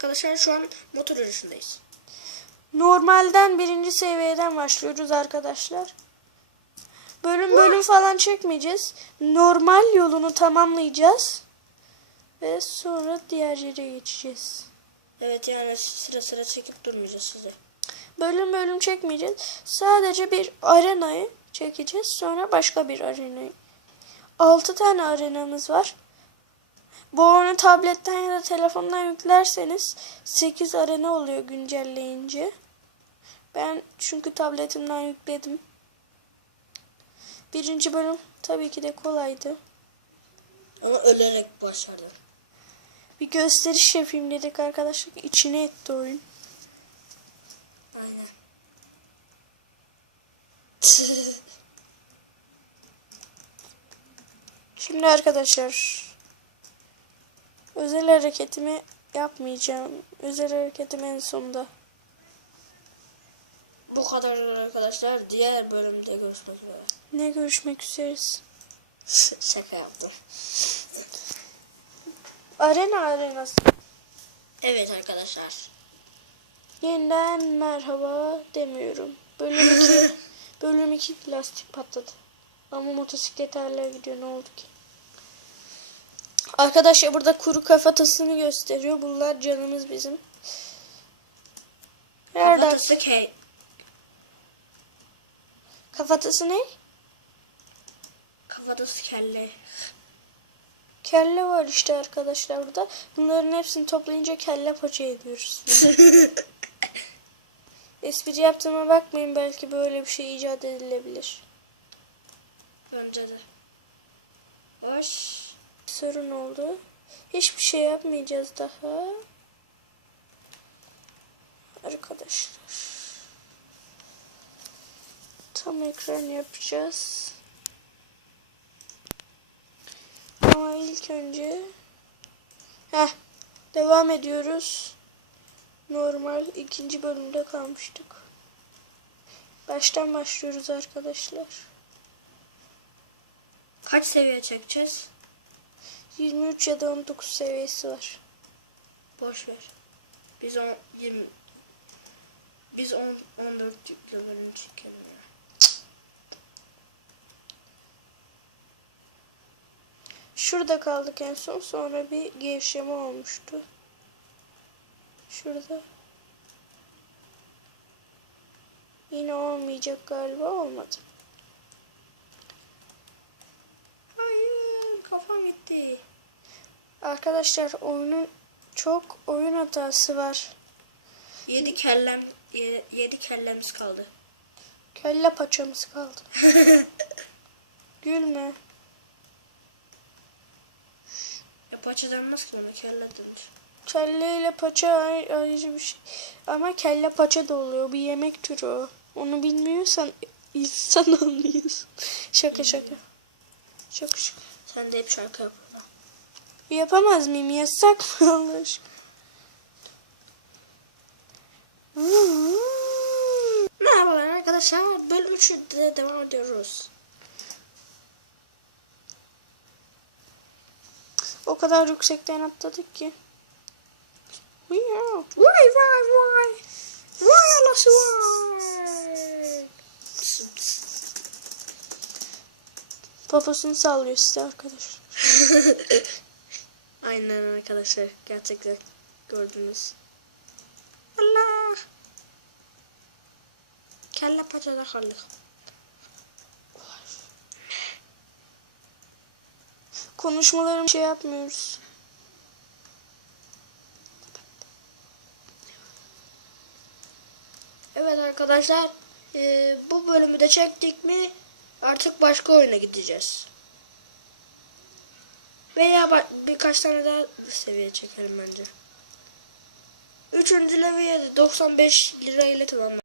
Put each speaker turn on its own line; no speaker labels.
arkadaşlar şu an motor yarışındayız.
Normalden birinci seviyeden başlıyoruz arkadaşlar. Bölüm bölüm falan çekmeyeceğiz. Normal yolunu tamamlayacağız. Ve sonra diğer yere geçeceğiz.
Evet yani sıra sıra çekip durmayacağız size.
Bölüm bölüm çekmeyeceğiz. Sadece bir arenayı çekeceğiz. Sonra başka bir arenayı. 6 tane arenamız var. Bu oyunu tabletten ya da telefondan yüklerseniz 8 arena oluyor güncelleyince. Ben çünkü tabletimden yükledim. Birinci bölüm tabii ki de kolaydı.
Ama ölerek başardım.
Bir gösteriş yapayım dedik arkadaşlar. İçine etti oyun.
Aynen.
Şimdi arkadaşlar özel hareketimi yapmayacağım. Özel hareketim en sonda.
Bu kadar arkadaşlar. Diğer bölümde görüşmek üzere.
Ne görüşmek üzereyiz.
Şaka yaptım.
Arena arenası.
Evet arkadaşlar.
Yeniden merhaba demiyorum. Bölüm 2 bölüm 2 lastik patladı. Ama motosiklet hala gidiyor ne oldu ki? Arkadaşlar burada kuru kafatasını gösteriyor. Bunlar canımız bizim. Dakika
Kafatası ke
kafatası ne?
kafatası kelle.
Kelle var işte arkadaşlar burada. Bunların hepsini toplayınca kelle paça ediyoruz. Espri yaptığıma bakmayın belki böyle bir şey icat edilebilir.
Bence de. Boş.
Sorun oldu. Hiçbir şey yapmayacağız daha. Arkadaşlar. Tam ekran yapacağız. Ama ilk önce Heh, devam ediyoruz. Normal ikinci bölümde kalmıştık. Baştan başlıyoruz arkadaşlar.
Kaç seviye çekeceğiz?
23 ya da 19 seviyesi var.
Boş ver. Biz 10 20 biz 10 14 bölüm çekelim ya.
Şurada kaldık en son. Sonra bir gevşeme olmuştu. Şurada. Yine olmayacak galiba olmadı.
Hayır kafam gitti.
Arkadaşlar oyunun çok oyun hatası var.
7 kellem 7 kellemiz kaldı.
Kelle paçamız kaldı. Gülme.
Ya paça denmez ki ona kelle denir.
Kelle ile paça ay- ayrıca bir şey. Ama kelle paça da oluyor. Bir yemek türü o. Onu bilmiyorsan insan anlıyorsun. Şaka şaka. Şaka şaka.
Sen de hep şarkı yap.
Yapamaz mıyım? Yasak mı Allah aşkına?
Merhabalar arkadaşlar. Bölüm 3'de devam ediyoruz.
O kadar yüksekten atladık ki. Vay vay vay. Vay anası vay. Poposunu sallıyor size arkadaşlar.
Aynen arkadaşlar. Gerçekten gördünüz. Allah. Kelle paçada kaldık.
Konuşmalarım şey yapmıyoruz.
Evet arkadaşlar. eee, bu bölümü de çektik mi artık başka oyuna gideceğiz. Veya birkaç tane daha seviye çekelim bence. Üçüncü leviye de 95 lira ile tamamladık.